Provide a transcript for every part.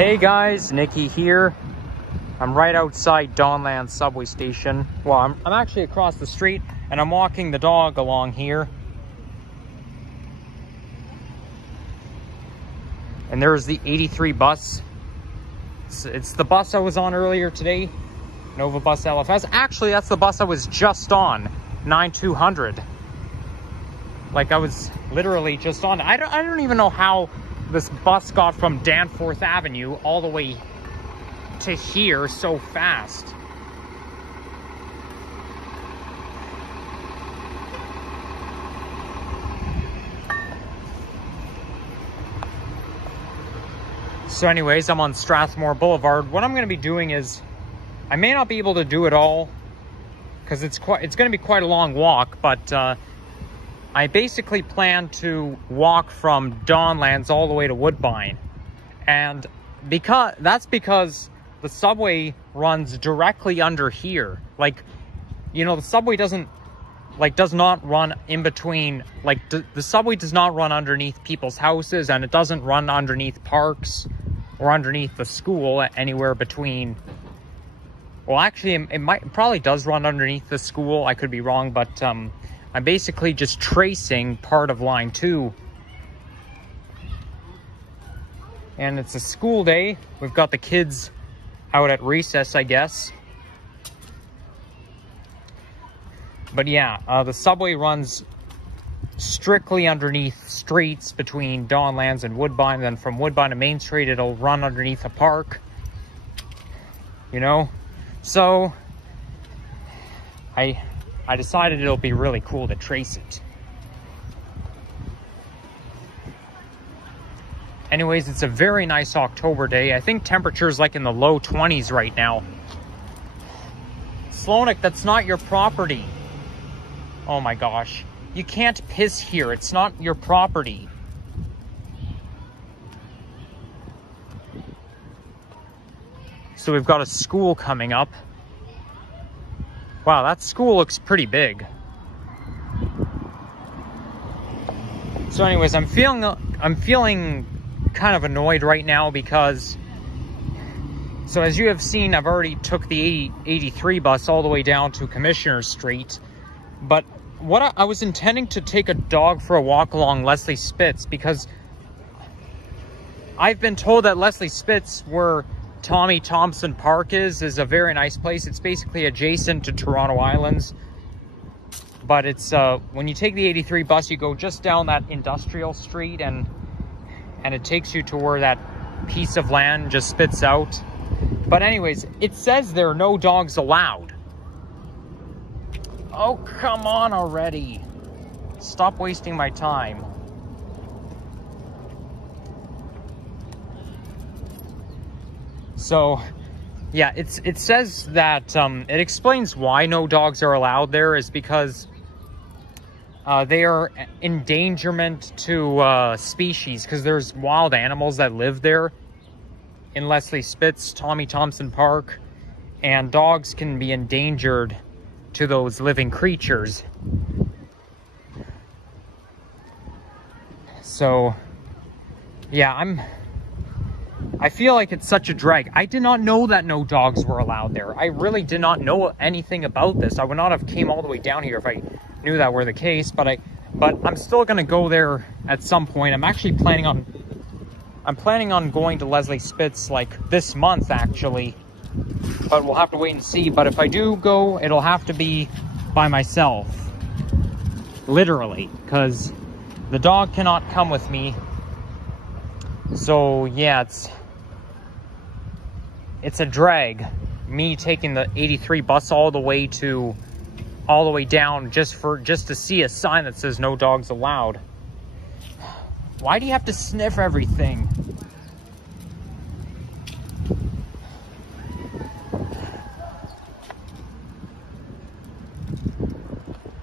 Hey guys, Nikki here. I'm right outside Donlands subway station. Well, I'm actually across the street and I'm walking the dog along here. And there's the 83 bus. It's the bus I was on earlier today, Nova Bus LFS. Actually, that's the bus I was just on, 9200. Like I was literally just on. I don't even know how this bus got from Danforth Avenue all the way to here so fast. So anyways, I'm on Strathmore Blvd. What I'm going to be doing is, I may not be able to do it all because it's going to be quite a long walk, but I basically plan to walk from Donlands all the way to Woodbine. And that's because the subway runs directly under here. Like, you know, the subway does not run in between, like the subway does not run underneath people's houses, and it doesn't run underneath parks or underneath the school, anywhere between. Well, actually, it probably does run underneath the school. I could be wrong, but I'm basically just tracing part of line 2. And it's a school day. We've got the kids out at recess, I guess. But yeah, the subway runs strictly underneath streets between Donlands and Woodbine. Then from Woodbine to Main Street, it'll run underneath a park. You know? So I decided it'll be really cool to trace it. Anyways, it's a very nice October day. I think temperature's like in the low 20s right now. Sloanik, that's not your property. Oh my gosh. You can't piss here. It's not your property. So we've got a school coming up. Wow, that school looks pretty big. So anyways, I'm feeling kind of annoyed right now because, so as you have seen, I've already took the 83 bus all the way down to Commissioner Street. But what I was intending to take a dog for a walk along Leslie Spitz, because I've been told that Leslie Spitz, where Tommy Thompson Park is a very nice place. It's basically adjacent to Toronto Islands. But it's, when you take the 83 bus, you go just down that industrial street and it takes you to where that piece of land just spits out. But anyways, it says there are no dogs allowed. Oh, come on already. Stop wasting my time. So, yeah, it says that, it explains why no dogs are allowed there is because they are endangerment to species, because there's wild animals that live there in Leslie Spitz, Tommy Thompson Park, and dogs can be endangered to those living creatures. So, yeah, I feel like it's such a drag. I did not know that no dogs were allowed there. I really did not know anything about this. I would not have came all the way down here if I knew that were the case, but I'm still gonna go there at some point. I'm actually planning on going to Leslie Spitz like this month actually, but we'll have to wait and see. But if I do go, it'll have to be by myself, literally, because the dog cannot come with me. So yeah, it's a drag, me taking the 83 bus all the way down just to see a sign that says no dogs allowed. Why do you have to sniff everything?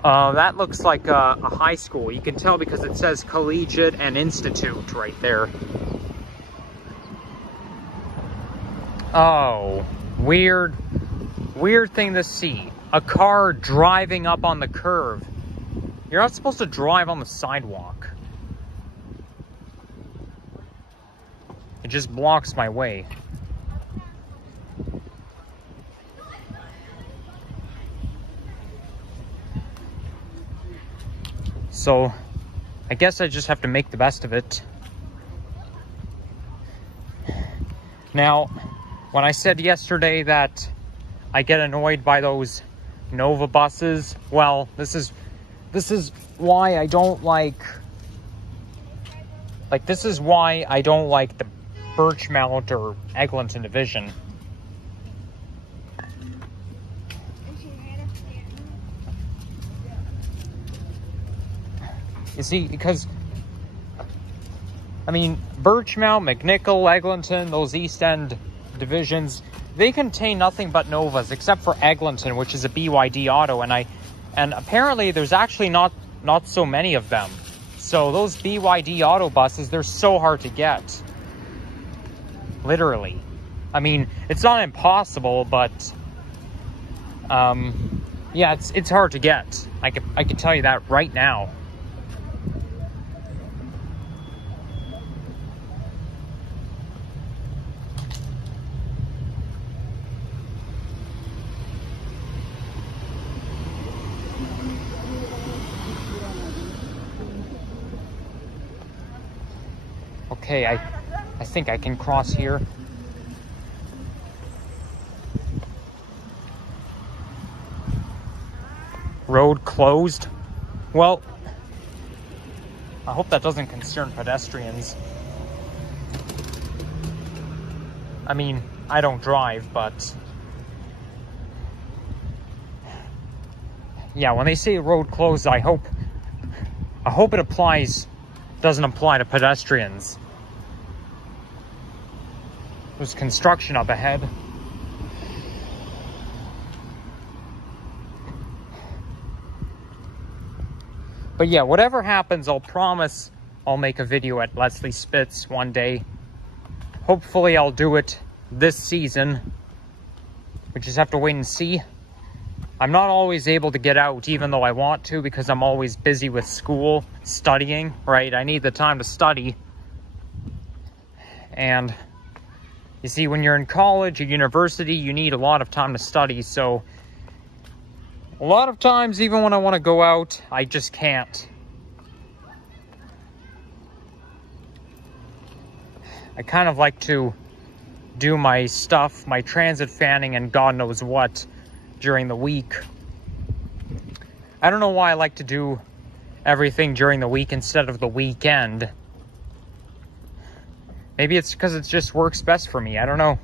That looks like a high school. You can tell because it says Collegiate and Institute right there. Oh, weird thing to see. A car driving up on the curve. You're not supposed to drive on the sidewalk. It just blocks my way. So, I guess I just have to make the best of it. Now, when I said yesterday that I get annoyed by those Nova buses, well, this is why I don't like this is why I don't like the Birchmount or Eglinton division. You see, because, I mean, Birchmount, McNichol, Eglinton, those East End divisions, they contain nothing but Novas, except for Eglinton, which is a BYD auto, and apparently there's actually not so many of them. So those BYD auto buses, they're so hard to get. Literally. I mean, it's not impossible, but yeah, it's hard to get. I can tell you that right now. Okay, I think I can cross here. Road closed. Well, I hope that doesn't concern pedestrians. I mean, I don't drive, but yeah, when they say road closed, I hope it doesn't apply to pedestrians. There's construction up ahead. But yeah, whatever happens, I'll promise I'll make a video at Leslie Spitz one day. Hopefully I'll do it this season. We just have to wait and see. I'm not always able to get out even though I want to, because I'm always busy with school, studying, right? I need the time to study. And you see, when you're in college or university, you need a lot of time to study. So a lot of times, even when I want to go out, I just can't. I kind of like to do my stuff, my transit fanning and God knows what, during the week. I don't know why I like to do everything during the week instead of the weekend. Maybe it's because it just works best for me. I don't know.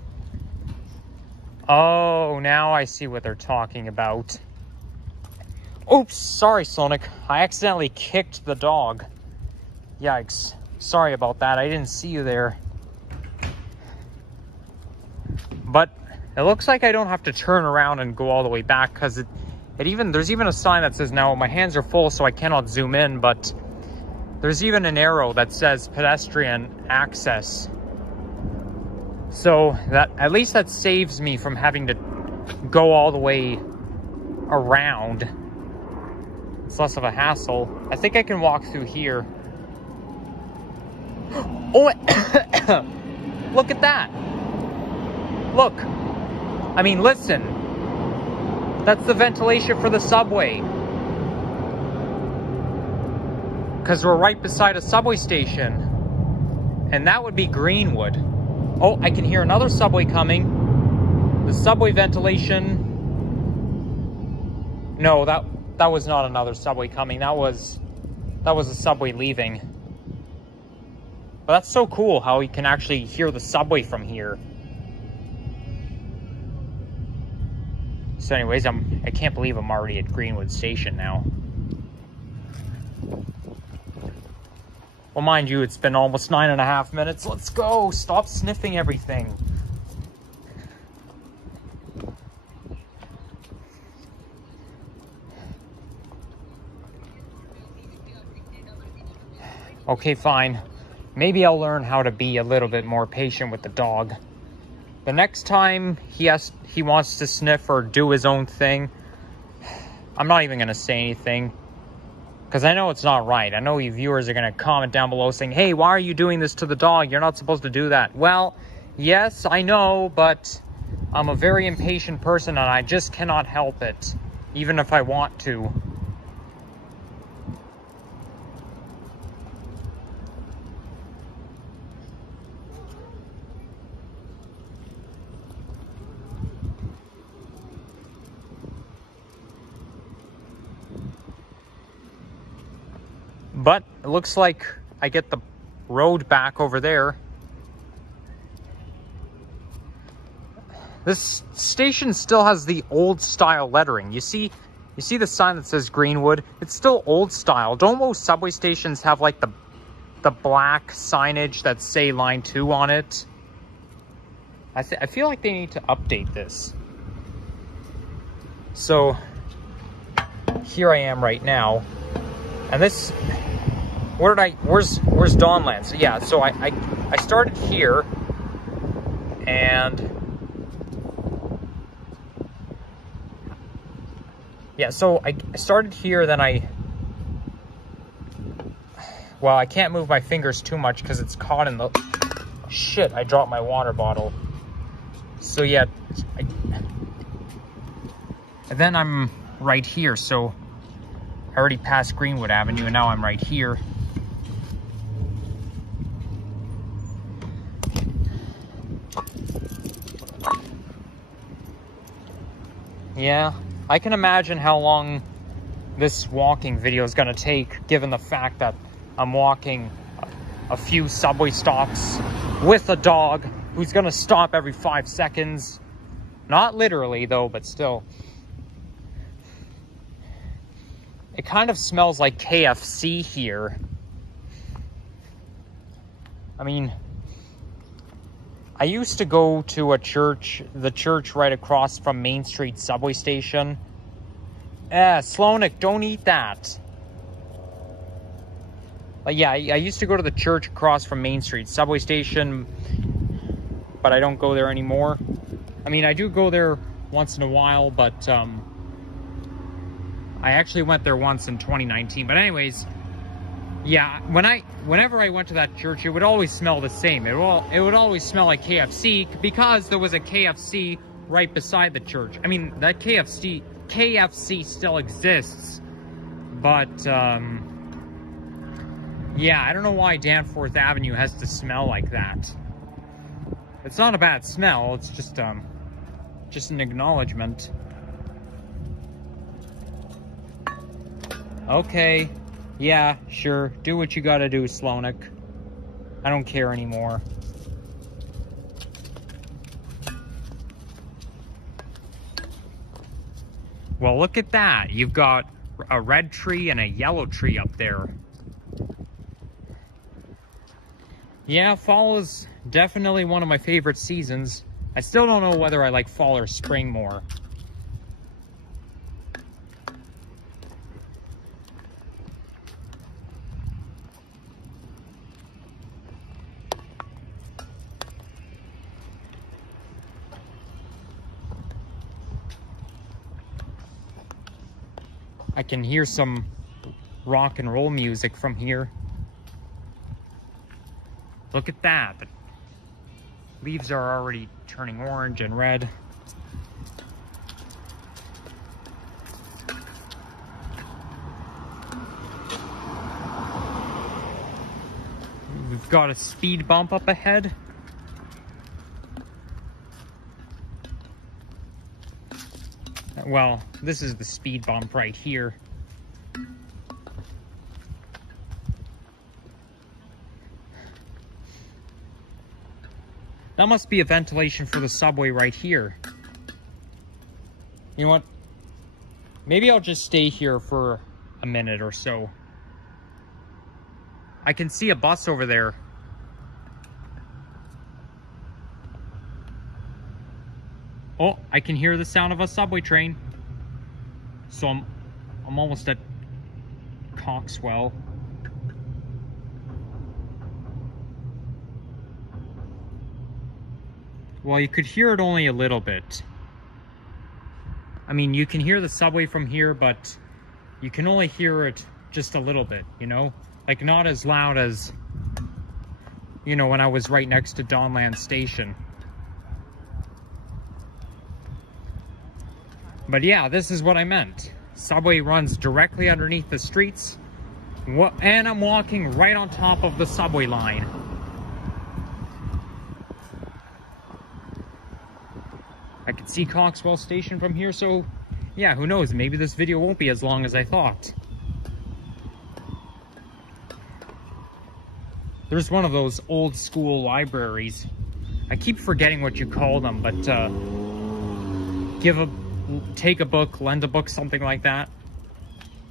Oh, now I see what they're talking about. Oops, sorry, Sonic. I accidentally kicked the dog. Yikes. Sorry about that. I didn't see you there. But it looks like I don't have to turn around and go all the way back, because there's even a sign that says, now my hands are full so I cannot zoom in, but there's even an arrow that says pedestrian access. So that at least that saves me from having to go all the way around. It's less of a hassle. I think I can walk through here. Oh, look at that. Look. I mean, listen. That's the ventilation for the subway. Because we're right beside a subway station. And that would be Greenwood. Oh, I can hear another subway coming. The subway ventilation. No, that was not another subway coming. That was a subway leaving. But that's so cool how you can actually hear the subway from here. So anyways, I can't believe I'm already at Greenwood Station now. Well, mind you, it's been almost 9.5 minutes. Let's go. Stop sniffing everything. Okay, fine. Maybe I'll learn how to be a little bit more patient with the dog. The next time he wants to sniff or do his own thing, I'm not even going to say anything. Because I know it's not right. I know you viewers are going to comment down below saying, hey, why are you doing this to the dog? You're not supposed to do that. Well, yes, I know, but I'm a very impatient person and I just cannot help it, even if I want to. But it looks like I get the road back over there. This station still has the old style lettering. You see the sign that says Greenwood? It's still old style. Don't most subway stations have like the black signage that say line 2 on it? I feel like they need to update this. So here I am right now. And this, where's Donlands? Yeah, so I started here, and yeah, so I started here, then well, I can't move my fingers too much because it's caught in the, shit, I dropped my water bottle. So yeah, and then I'm right here, so I already passed Greenwood Avenue and now I'm right here. Yeah, I can imagine how long this walking video is gonna take, given the fact that I'm walking a few subway stops with a dog who's gonna stop every 5 seconds. Not literally though, but still. It kind of smells like KFC here. I mean, I used to go to a church, the church right across from Main Street subway station. Sloanik, don't eat that. Yeah, I used to go to the church across from Main Street subway station, but I don't go there anymore. I mean, I do go there once in a while, but I actually went there once in 2019. But anyways, yeah, whenever I went to that church, it would always smell the same. It would always smell like KFC because there was a KFC right beside the church. I mean, that KFC still exists, but yeah, I don't know why Danforth Avenue has to smell like that. It's not a bad smell. It's just an acknowledgement. Okay, yeah, sure, do what you gotta do, Sloanik. I don't care anymore. Well, look at that. You've got a red tree and a yellow tree up there. Yeah, fall is definitely one of my favorite seasons. I still don't know whether I like fall or spring more. I can hear some rock and roll music from here. Look at that. The leaves are already turning orange and red. We've got a speed bump up ahead. Well, this is the speed bump right here. That must be a ventilation for the subway right here. You know what? Maybe I'll just stay here for a minute or so. I can see a bus over there. Oh, I can hear the sound of a subway train. So I'm almost at Coxwell. Well, you could hear it only a little bit. I mean, you can hear the subway from here, but you can only hear it just a little bit, you know? Like, not as loud as, you know, when I was right next to Donlands Station. But yeah, this is what I meant. Subway runs directly underneath the streets, and I'm walking right on top of the subway line. I can see Coxwell Station from here, so yeah, who knows, maybe this video won't be as long as I thought. There's one of those old school libraries. I keep forgetting what you call them, but take a book, lend a book, something like that.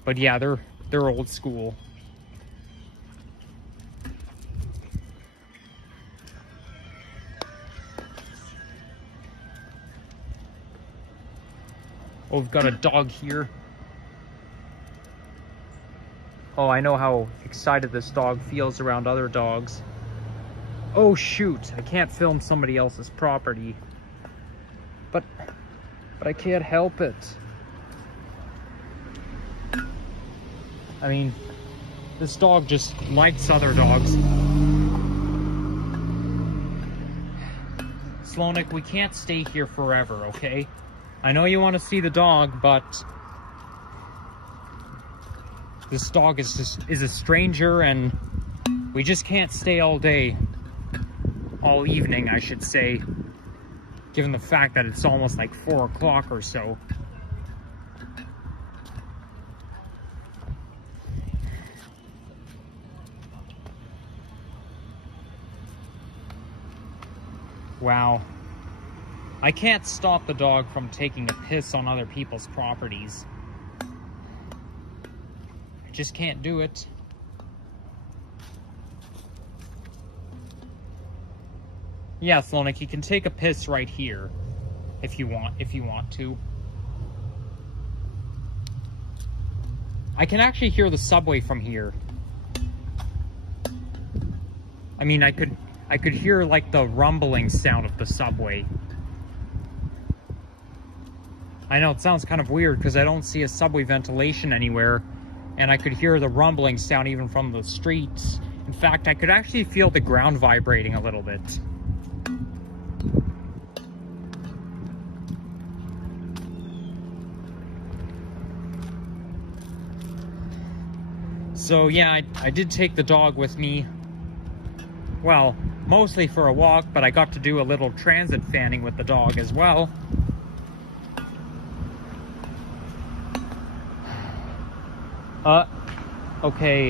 But yeah, they're old school. Oh, we've got a dog here. Oh, I know how excited this dog feels around other dogs. Oh shoot, I can't film somebody else's property. But I can't help it. I mean, this dog just likes other dogs. Slonik, we can't stay here forever, okay? I know you want to see the dog, but this dog is a stranger, and we just can't stay all day, all evening, I should say, given the fact that it's almost like 4 o'clock or so. Wow. I can't stop the dog from taking a piss on other people's properties. I just can't do it. Yeah, Slonik, you can take a piss right here if you want to. I can actually hear the subway from here. I mean, I could hear like the rumbling sound of the subway. I know it sounds kind of weird because I don't see a subway ventilation anywhere, and I could hear the rumbling sound even from the streets. In fact, I could actually feel the ground vibrating a little bit. So yeah, I did take the dog with me. Well, mostly for a walk, but I got to do a little transit fanning with the dog as well. Okay,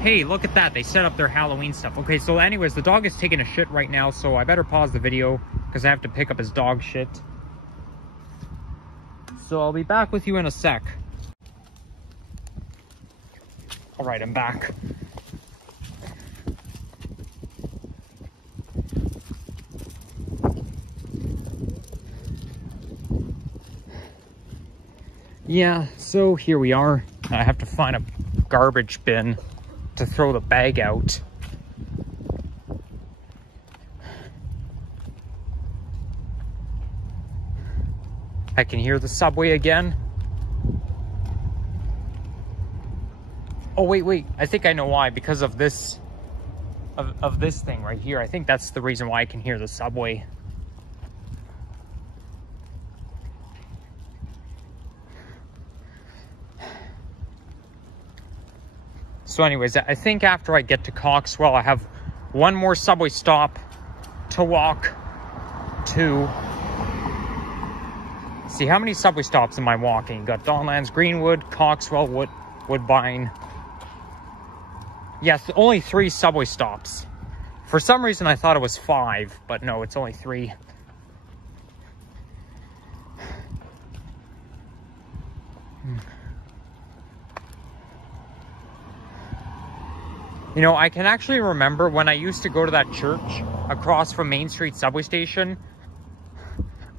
hey, look at that, they set up their Halloween stuff. Okay, so anyways, the dog is taking a shit right now, so I better pause the video, because I have to pick up his dog shit. So I'll be back with you in a sec. Alright, I'm back. Yeah, so here we are. I have to find a garbage bin to throw the bag out. I can hear the subway again. Oh, wait. I think I know why. Because of this, of this thing right here. I think that's the reason why I can hear the subway. So anyways, I think after I get to Coxwell, I have one more subway stop to walk to. See, how many subway stops am I walking? Got Donlands, Greenwood, Coxwell, Woodbine. Yes, only 3 subway stops. For some reason, I thought it was 5, but no, it's only 3. You know, I can actually remember when I used to go to that church across from Main Street subway station.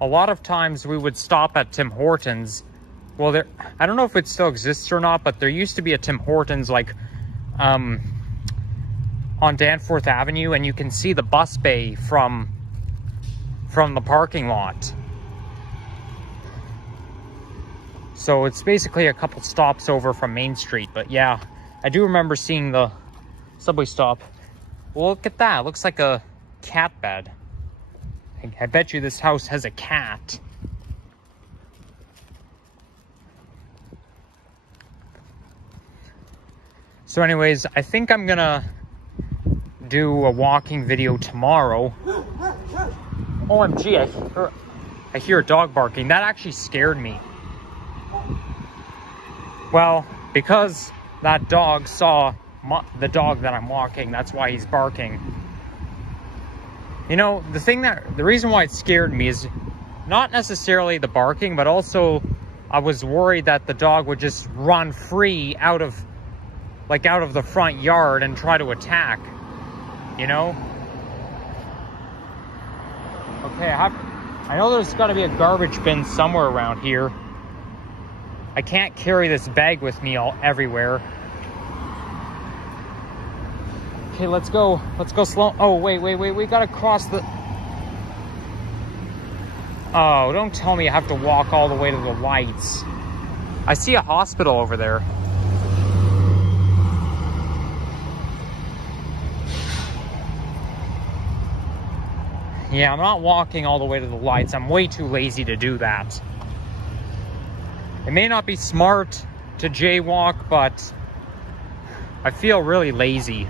A lot of times we would stop at Tim Hortons. Well, I don't know if it still exists or not, but there used to be a Tim Hortons like on Danforth Avenue, and you can see the bus bay from the parking lot. So it's basically a couple stops over from Main Street. But yeah, I do remember seeing the subway stop. Well, look at that. It looks like a cat bed. I bet you this house has a cat. So anyways, I think I'm gonna do a walking video tomorrow. OMG, I hear a dog barking. That actually scared me. Well, because that dog saw the dog that I'm walking, that's why he's barking. You know, the reason why it scared me is not necessarily the barking, but also I was worried that the dog would just run free out of the front yard and try to attack, you know? Okay, I know there's got to be a garbage bin somewhere around here. I can't carry this bag with me everywhere. Okay, let's go slow. Oh, wait, we gotta cross the... Oh, don't tell me I have to walk all the way to the lights. I see a hospital over there. Yeah, I'm not walking all the way to the lights. I'm way too lazy to do that. It may not be smart to jaywalk, but I feel really lazy.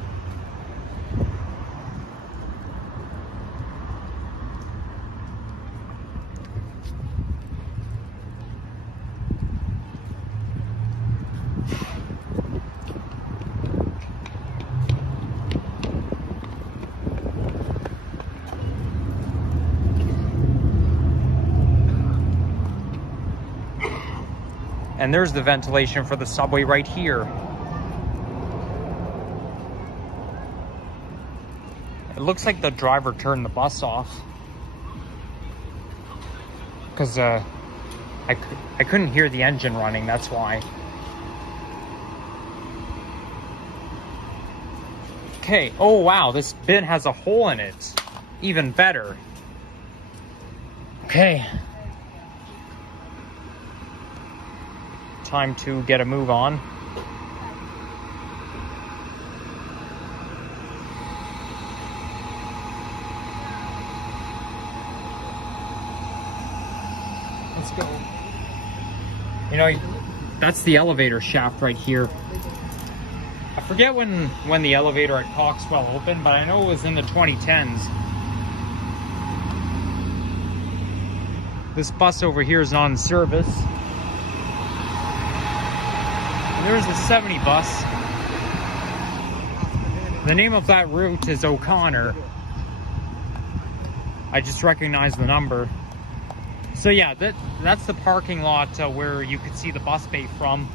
And there's the ventilation for the subway right here. It looks like the driver turned the bus off. Because I couldn't hear the engine running, that's why. Okay, oh wow, this bin has a hole in it. Even better. Okay. Time to get a move on. Let's go. You know, that's the elevator shaft right here. I forget when the elevator at Coxwell opened, but I know it was in the 2010s. This bus over here is not in service. There's the 70 bus. The name of that route is O'Connor. I just recognized the number. So yeah, that's the parking lot where you could see the bus bay from.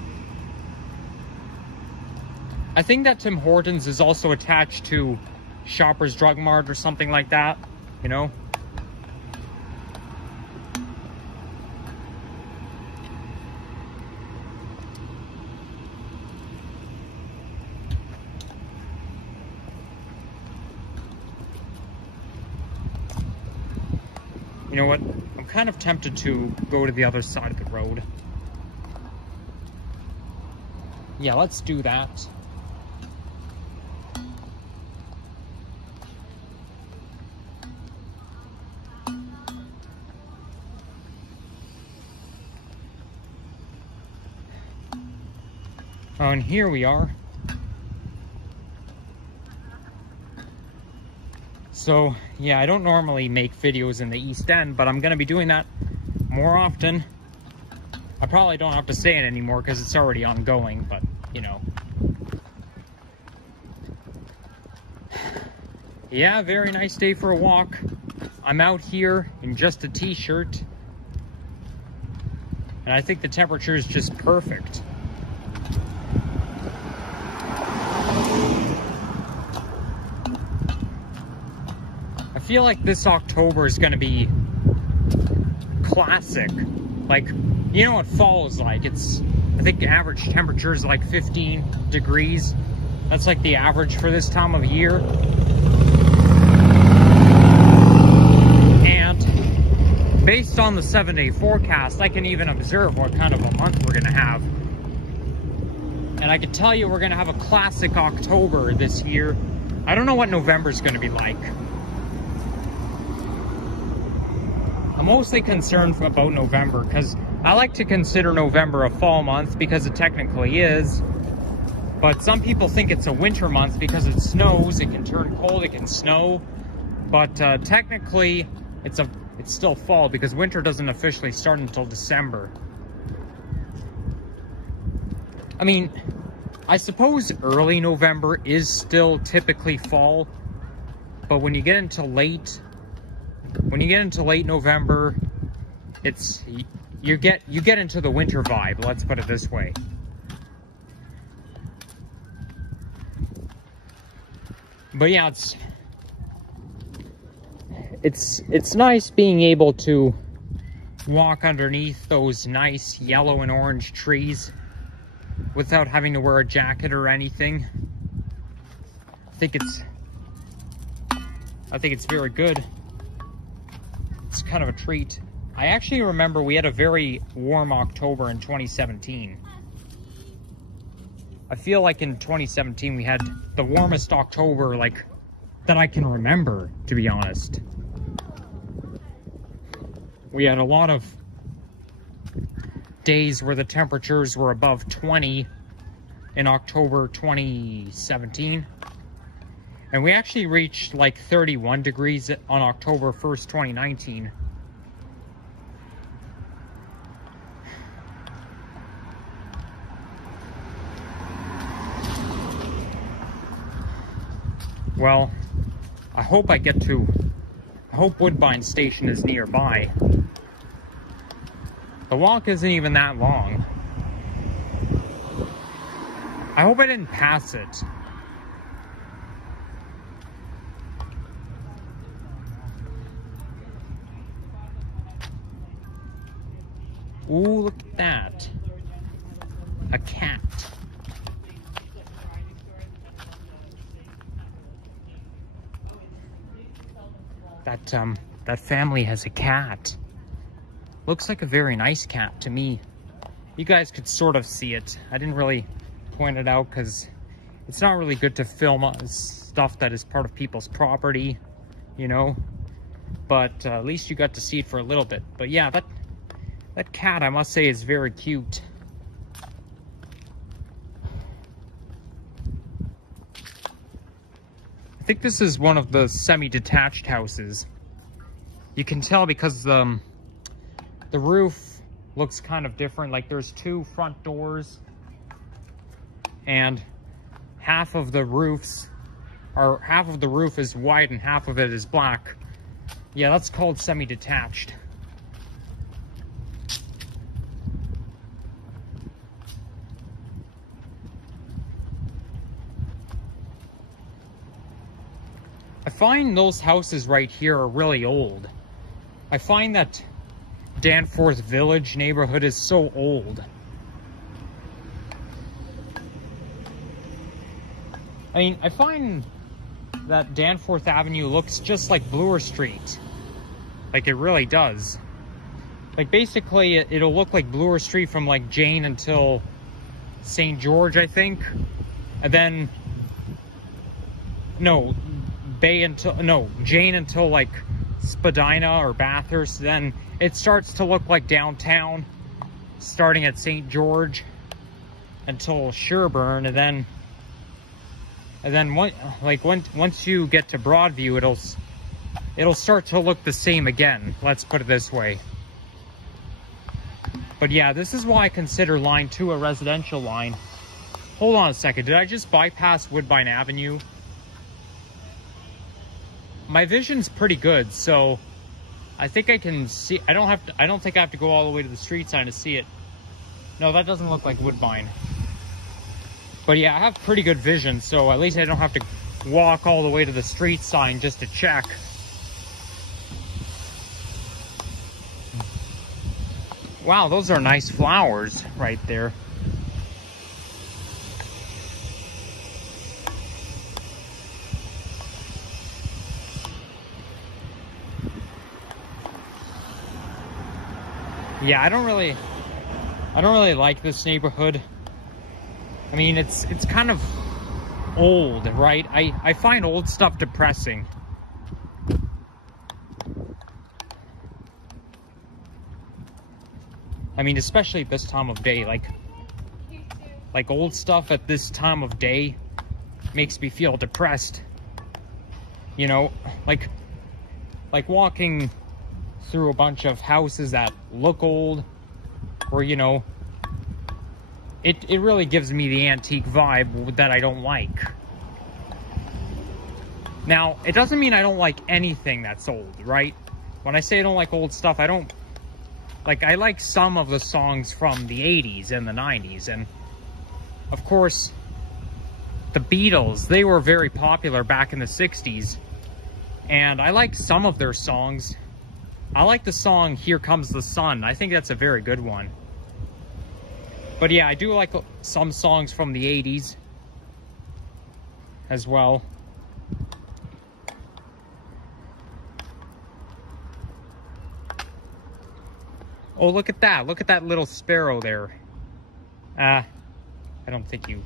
I think that Tim Hortons is also attached to Shoppers Drug Mart or something like that, you know? You know what? I'm kind of tempted to go to the other side of the road. Yeah, let's do that. Oh, and here we are. So, yeah, I don't normally make videos in the East End, but I'm going to be doing that more often. I probably don't have to say it anymore because it's already ongoing, but, you know. Yeah, very nice day for a walk. I'm out here in just a t-shirt. And I think the temperature is just perfect. I feel like this October is going to be classic. Like, you know what fall is like? It's, I think the average temperature is like 15 degrees. That's like the average for this time of year. And based on the 7-day forecast, I can even observe what kind of a month we're gonna have. And I can tell you we're gonna have a classic October this year. I don't know what November's gonna be like. I'm mostly concerned about November because I like to consider November a fall month because it technically is. But some people think it's a winter month because it snows, it can turn cold, it can snow. But technically, it's still fall because winter doesn't officially start until December. I mean, I suppose early November is still typically fall, but when you get into late November, you get into the winter vibe, let's put it this way. But yeah, it's nice being able to walk underneath those nice yellow and orange trees without having to wear a jacket or anything. I think it's very good. It's kind of a treat. I actually remember we had a very warm October in 2017. I feel like in 2017 we had the warmest October like that I can remember, to be honest. We had a lot of days where the temperatures were above 20 in October 2017. And we actually reached like 31 degrees on October 1st, 2019. Well, I hope Woodbine Station is nearby. The walk isn't even that long. I hope I didn't pass it. Ooh, look at that. A cat. That family has a cat. Looks like a very nice cat to me. You guys could sort of see it. I didn't really point it out because it's not really good to film stuff that is part of people's property, you know? But at least you got to see it for a little bit. But yeah, that cat, I must say, is very cute. I think this is one of the semi-detached houses. You can tell because the roof looks kind of different. Like there's two front doors and half of the roof is white and half of it is black. Yeah, that's called semi-detached. I find those houses right here are really old. I find that Danforth Village neighborhood is so old. I mean, I find that Danforth Avenue looks just like Bloor Street. Like it really does. Like basically it'll look like Bloor Street from like Jane until St. George, I think. And then, no, Jane until like Spadina or Bathurst. Then it starts to look like downtown, starting at St. George until Sherburne, and then once you get to Broadview, it'll start to look the same again. Let's put it this way. But yeah, this is why I consider line 2 a residential line. Hold on a second. Did I just bypass Woodbine Avenue? My vision's pretty good, so I think I can see. I don't think I have to go all the way to the street sign to see it. No, that doesn't look like Woodbine. But yeah, I have pretty good vision, so at least I don't have to walk all the way to the street sign just to check. Wow, those are nice flowers right there. Yeah, I don't really like this neighborhood. I mean, it's kind of old, right? I find old stuff depressing. I mean, especially at this time of day, like old stuff at this time of day makes me feel depressed. You know, like walking through a bunch of houses that look old, or, you know, it really gives me the antique vibe that I don't like. Now, it doesn't mean I don't like anything that's old, right? When I say I don't like old stuff, I don't... Like, I like some of the songs from the 80s and the 90s, and, of course, the Beatles, they were very popular back in the 60s, and I like some of their songs. I like the song Here Comes the Sun. I think that's a very good one. But yeah, I do like some songs from the 80s as well. Oh, look at that. Look at that little sparrow there. I don't think you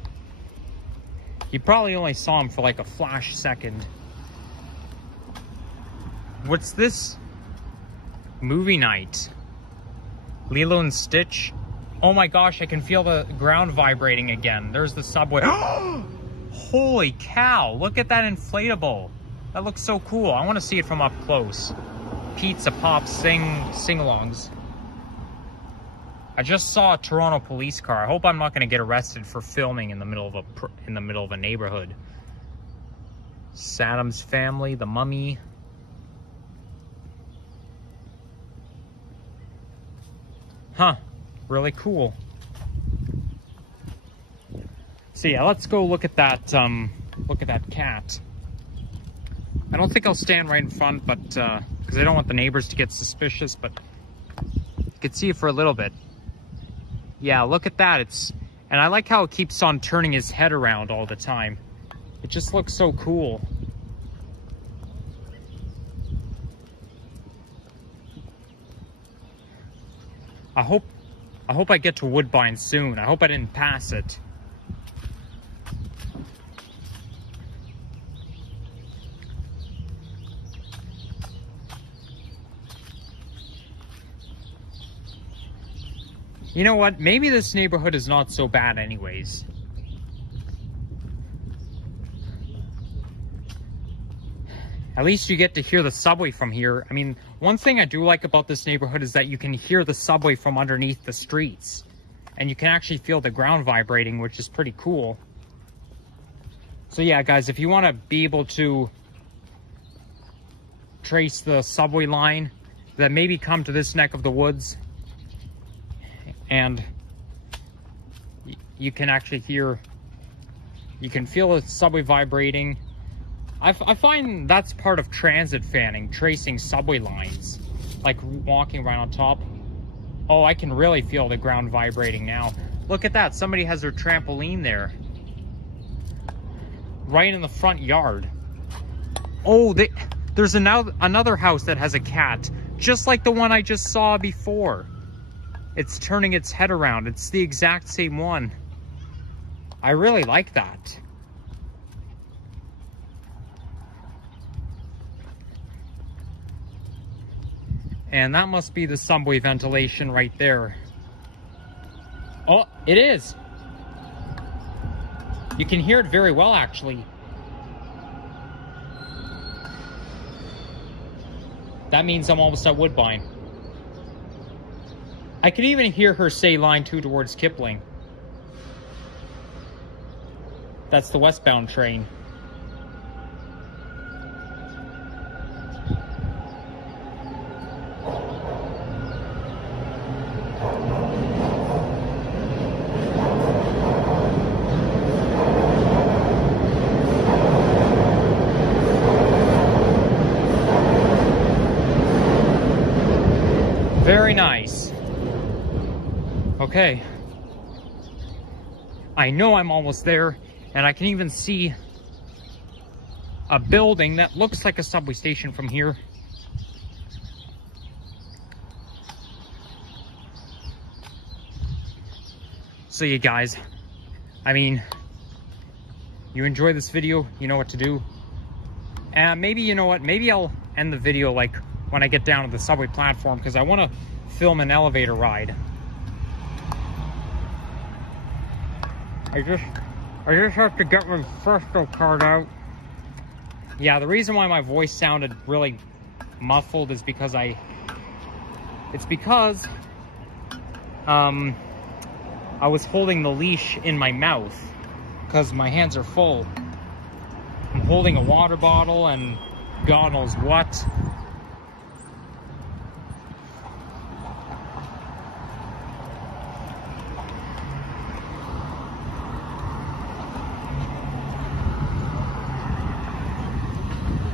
probably only saw him for like a flash second. What's this? Movie night. Lilo and Stitch. Oh my gosh, I can feel the ground vibrating again. There's the subway. Holy cow, look at that inflatable. That looks so cool. I want to see it from up close. Pizza Pop sing-alongs. I just saw a Toronto police car. I hope I'm not going to get arrested for filming in the middle of a neighborhood. Saddam's Family, The Mummy. Huh, really cool. So yeah, let's go look at that cat. I don't think I'll stand right in front, but because I don't want the neighbors to get suspicious, but you can see it for a little bit. Yeah, look at that. And I like how it keeps on turning his head around all the time. It just looks so cool. I hope I get to Woodbine soon. I hope I didn't pass it. You know what? Maybe this neighborhood is not so bad anyways. At least you get to hear the subway from here. I mean, one thing I do like about this neighborhood is that you can hear the subway from underneath the streets. And you can actually feel the ground vibrating, which is pretty cool. So yeah, guys, if you want to be able to trace the subway line, then maybe come to this neck of the woods. And you can actually hear, you can feel the subway vibrating. I find that's part of transit fanning, tracing subway lines, like walking right on top. Oh, I can really feel the ground vibrating now. Look at that, somebody has their trampoline there. Right in the front yard. Oh, there's another house that has a cat, just like the one I just saw before. It's turning its head around. It's the exact same one. I really like that. And that must be the subway ventilation right there. Oh, it is. You can hear it very well, actually. That means I'm almost at Woodbine. I can even hear her say line 2 towards Kipling. That's the westbound train. Very nice. Okay. I know I'm almost there, and I can even see a building that looks like a subway station from here. So you guys, I mean, you enjoy this video, you know what to do. And maybe, you know what, maybe I'll end the video like when I get down to the subway platform, because I want to film an elevator ride. I just have to get my Fresco card out. Yeah, the reason why my voice sounded really muffled is because I was holding the leash in my mouth because my hands are full. I'm holding a water bottle and God knows what.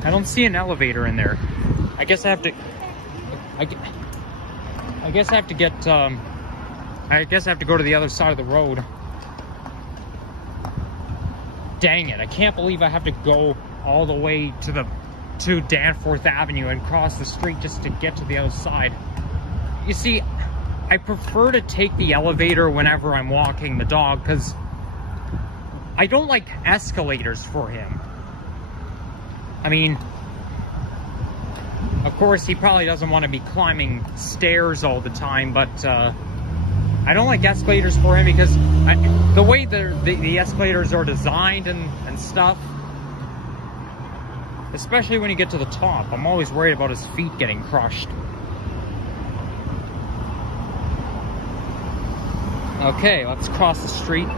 I don't see an elevator in there. I guess I have to. I guess I have to get. I guess I have to go to the other side of the road. Dang it! I can't believe I have to go all the way to Danforth Avenue and cross the street just to get to the other side. You see, I prefer to take the elevator whenever I'm walking the dog because I don't like escalators for him. I mean, of course, he probably doesn't want to be climbing stairs all the time, but I don't like escalators for him because the way the escalators are designed and stuff, especially when you get to the top, I'm always worried about his feet getting crushed. Okay, let's cross the street.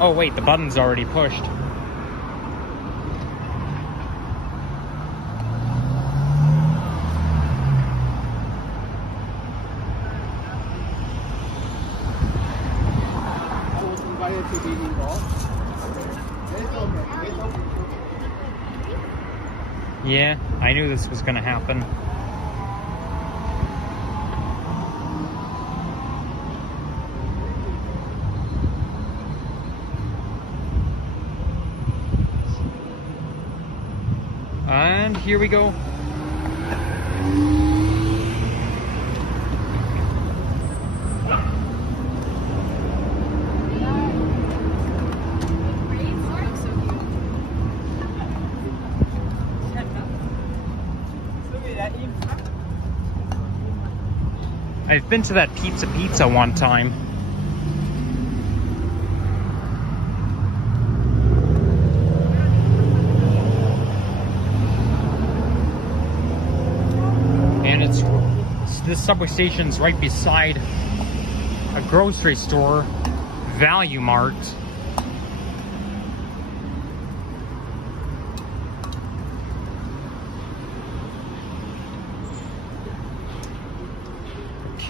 Oh wait, the button's already pushed. Yeah, I knew this was gonna happen. And here we go. I've been to that pizza one time. And this subway station's right beside a grocery store, Value Mart.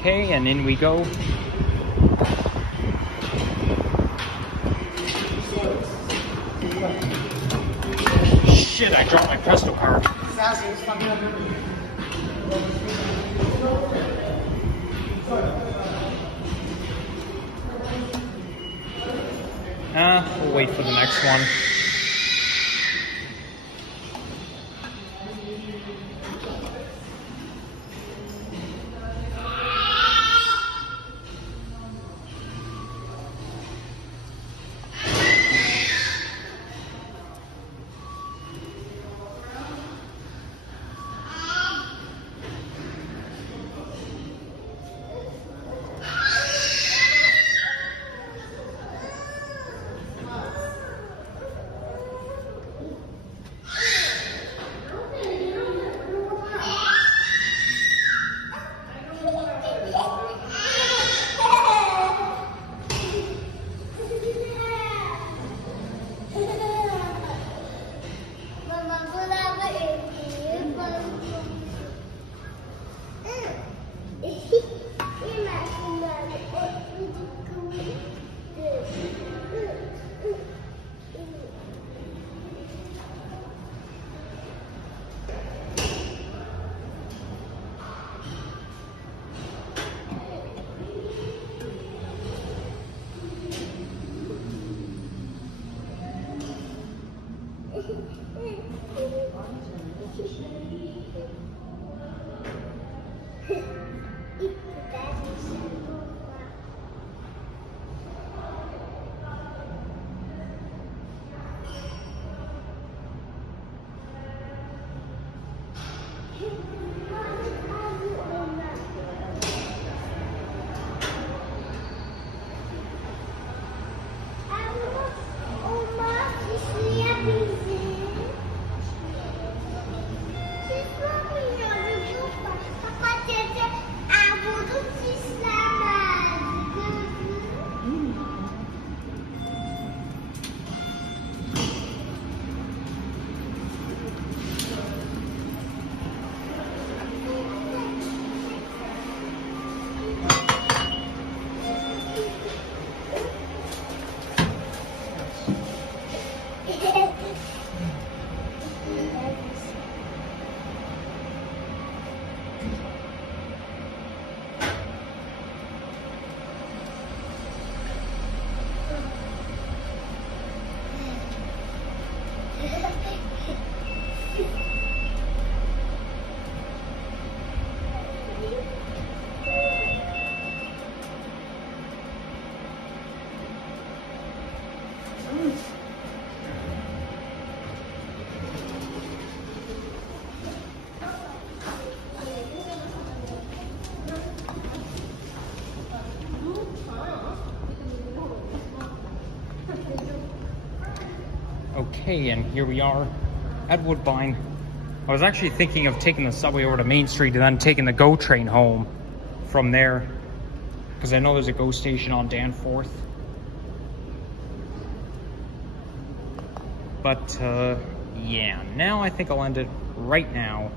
Okay, and in we go. Shit, I dropped my Presto card. We'll wait for the next one. Okay, and here we are at Woodbine. I was actually thinking of taking the subway over to Main Street and then taking the GO train home from there, because I know there's a GO station on Danforth. But yeah, now I think I'll end it right now.